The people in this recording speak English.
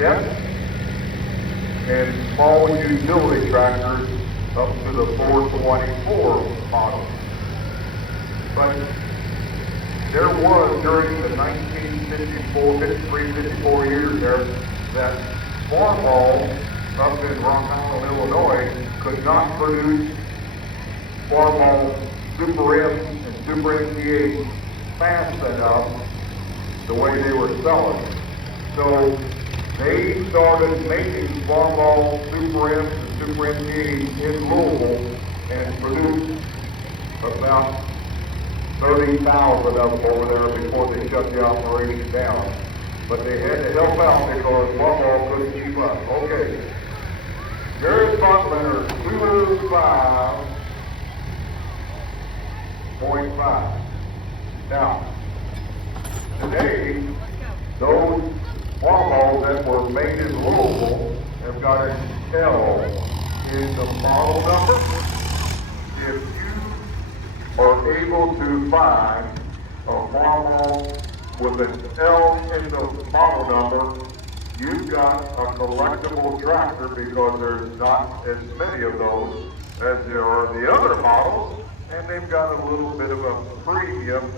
depth, and small utility tractors up to the 424 model. But there was, during the 53-54 years there, that Farmall up in Rock Island, Illinois, could not produce Farmall Super M and Super MTA fast enough the way they were selling. So they started making Farmall Super M's and Super MTAs in Louisville and produced about 30,000 of them over there before they shut the operation down. But they had to help out because Farmall couldn't keep up. Okay. Jarrett Batliner, 205.5. Now, today, those Farmalls that were made in Louisville have got an L in the model number. If you are able to find a Farmall with an L in the model number, you've got a collectible tractor because there's not as many of those as there are the other models, and they've got a little bit of a premium